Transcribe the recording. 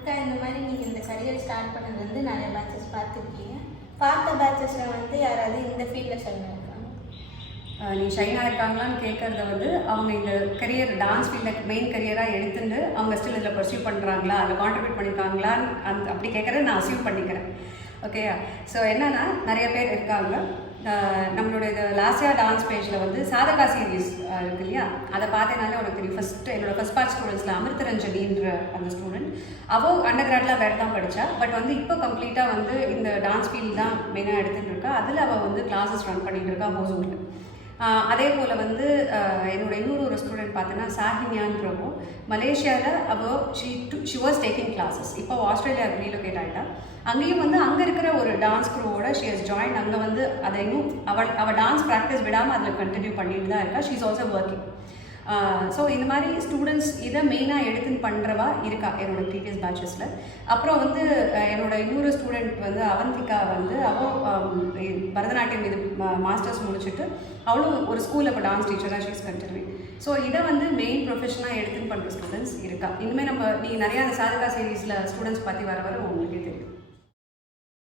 அக்கா இந்த மாதிரி நீங்கள் இந்த கரியர் ஸ்டார்ட் பண்ணது வந்து நிறைய பேட்சஸ் பார்த்துருக்கீங்க. பார்த்த பேட்சஸில் வந்து யாராவது இந்த ஃபீல்டில் ஷைனாக இருக்காங்க? நீ ஷைனாக இருக்காங்களான்னு கேட்குறத வந்து அவங்க இந்த கரியர் டான்ஸ் ஃபீல்டில் மெயின் கரியராக எடுத்துட்டு அவங்க ஸ்டில் இதில் பர்சியூ பண்ணுறாங்களா, அதில் கான்ட்ரிபியூட் பண்ணியிருக்காங்களான்னு அப்படி கேட்குறத நான் அசியூம் பண்ணிக்கிறேன். ஓகேயா? ஸோ என்னென்னா நிறைய பேர் இருக்காங்க. நம்மளோட இது லாஸ்ட் இயர் டான்ஸ் பேஜில் வந்து சாதகா சீரீஸ் இருக்கு இல்லையா, அதை பார்த்தேனாலே உனக்கு தெரியும். என்னோட ஃபஸ்ட் பார்ட் ஸ்டூடெண்ட்ஸில் அமிர்தரஞ்சனின்ற அந்த ஸ்டூடெண்ட், அவள் அண்டர் கிராட்லாம் வேறு தான் படித்தா. பட் வந்து இப்போ கம்ப்ளீட்டாக வந்து இந்த டான்ஸ் ஃபீல்டு தான் மெயினாக எடுத்துகிட்டு இருக்கா. அதில் அவள் வந்து கிளாஸஸ் ரன் பண்ணிகிட்டு இருக்கா ஹோசூரில். அதே போல் வந்து என்னோட இன்னொரு ஸ்டூடெண்ட் பார்த்தோன்னா சாஹினியான்றவோ மலேசியாவில் அவள் ஷி வாஸ் டேக்கிங் கிளாஸஸ். இப்போ ஆஸ்திரேலியாவுக்கு ரீலோகேட் ஆகிட்டா. அங்கேயும் வந்து அங்கே இருக்கிற ஒரு டான்ஸ் க்ரூவோட ஷி ஹஸ் ஜாயின். அங்கே வந்து அதை இன்னும் அவள் டான்ஸ் ப்ராக்டிஸ் விடாமல் அதில் கண்டினியூ பண்ணிட்டு தான் இருக்கா. She is also working. So இந்த மாதிரி ஸ்டூடெண்ட்ஸ் இதை மெயினாக எடுத்துன்னு பண்ணுறவா இருக்கா என்னோடய ப்ரீவியஸ் பேட்சஸில். அப்புறம் வந்து என்னோட இன்னொரு ஸ்டூடெண்ட் வந்து அவந்திகா வந்து அவள் பரதநாட்டியம் இது மாஸ்டர்ஸ் முடிச்சுட்டு அவளும் ஒரு ஸ்கூலில் இப்போ டான்ஸ் டீச்சராக ஷீஸ் கண்டினியூ. ஸோ இதை வந்து மெயின் ப்ரொஃபஷனாக எடுத்துன்னு பண்ணுற ஸ்டூடெண்ட்ஸ் இருக்கா. இனிமேல் நீ நிறையா அந்த சாதகா சீரீஸில் ஸ்டூடெண்ட்ஸ் பற்றி வர உங்களுக்கே தெரியும்.